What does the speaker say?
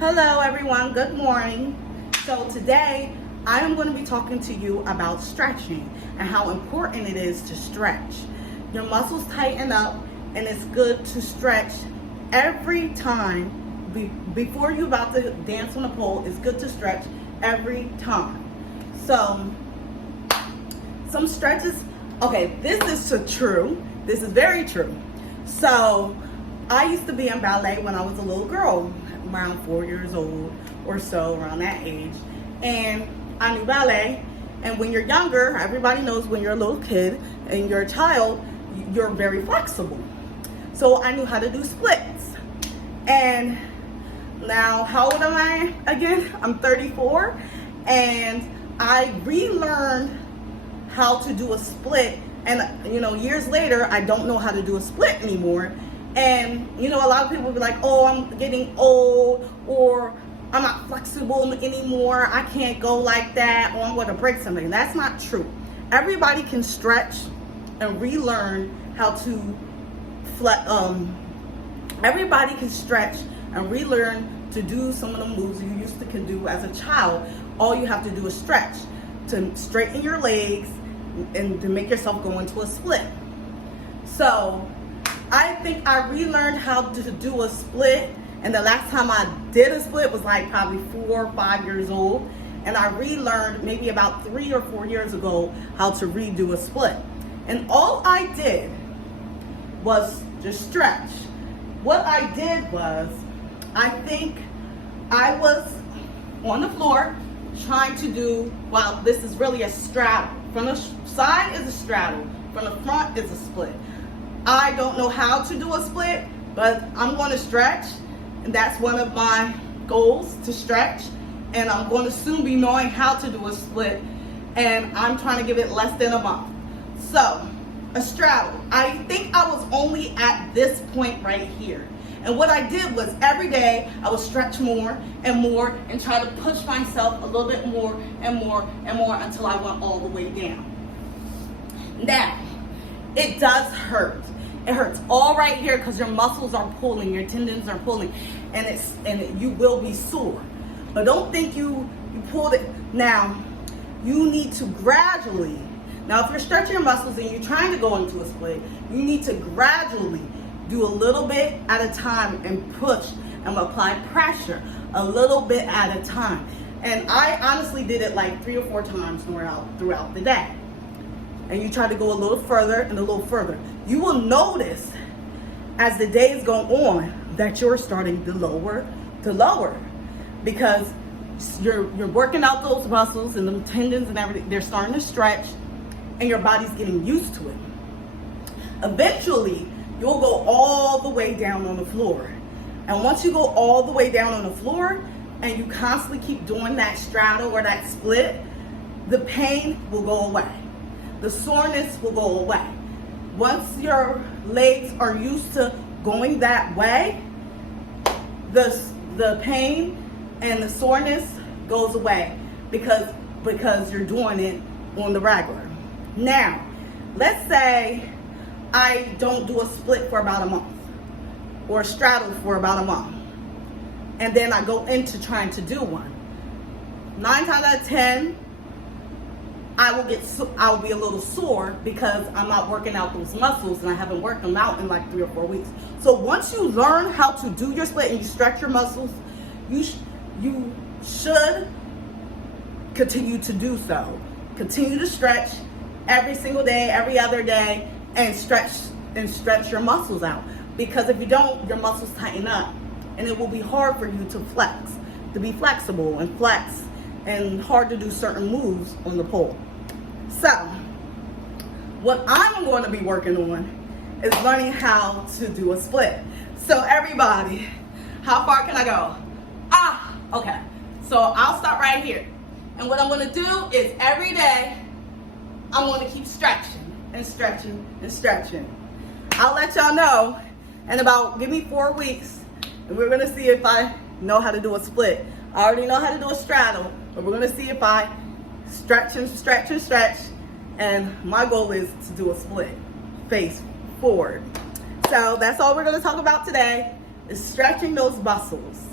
Hello everyone, good morning. So today I am going to be talking to you about stretching and how important it is to stretch. Your muscles tighten up and it's good to stretch every time. Before you're about to dance on the pole, it's good to stretch every time. So some stretches, okay, this is true. This is very true. So I used to be in ballet when I was a little girl, around 4 years old or so, around that age. And I knew ballet. And when you're younger, everybody knows when you're a little kid and you're a child, you're very flexible. So I knew how to do splits. And now, how old am I again? I'm 34. And I relearned how to do a split. And years later, I don't know how to do a split anymore. And a lot of people will be like, oh, I'm getting old, or I'm not flexible anymore, I can't go like that, or I'm going to break something. That's not true. Everybody can stretch and relearn how to everybody can stretch and relearn to do some of the moves you used to can do as a child. All you have to do is stretch to straighten your legs and to make yourself go into a split. So I think I relearned how to do a split, and the last time I did a split was like probably 4 or 5 years old, and I relearned maybe about 3 or 4 years ago how to redo a split. And all I did was just stretch. What I did was, I think I was on the floor trying to do, well, this is really a straddle. From the side is a straddle, from the front is a split. I don't know how to do a split, but I'm going to stretch, and that's one of my goals, to stretch. And I'm going to soon be knowing how to do a split, and I'm trying to give it less than a month. So, a straddle. I think I was only at this point right here. And what I did was every day I would stretch more and try to push myself a little bit more and more until I went all the way down. Now, it does hurt. It hurts all right here because your muscles are pulling, your tendons are pulling, and you will be sore. But don't think you pulled it. Now, you need to gradually, now if you're stretching your muscles and you're trying to go into a split, you need to gradually do a little bit at a time and push and apply pressure a little bit at a time. And I honestly did it like 3 or 4 times throughout the day. And you try to go a little further and a little further. You will notice as the days go on that you're starting to lower, because you're working out those muscles and the tendons and everything. They're starting to stretch, and your body's getting used to it. Eventually, you'll go all the way down on the floor. And once you go all the way down on the floor and you constantly keep doing that straddle or that split, the pain will go away. The soreness will go away. Once your legs are used to going that way, the pain and the soreness goes away because you're doing it on the regular. Now, let's say I don't do a split for about a month or a straddle for about a month, and then I go into trying to do one. 9 times out of 10, I will be a little sore because I'm not working out those muscles and I haven't worked them out in like 3 or 4 weeks. So once you learn how to do your split and you stretch your muscles, you should continue to do so. Continue to stretch every single day, every other day, and stretch your muscles out. Because if you don't, your muscles tighten up, and it will be hard for you to be flexible and flex, and hard to do certain moves on the pole. So, what I'm going to be working on is learning how to do a split. So everybody, how far can I go? Okay. So I'll start right here. And what I'm going to do is every day, I'm going to keep stretching and stretching and stretching. I'll let y'all know in about, give me 4 weeks, and we're going to see if I know how to do a split. I already know how to do a straddle, but we're going to see if I stretch and stretch and stretch, and my goal is to do a split face forward. So that's all we're going to talk about today, is stretching those muscles.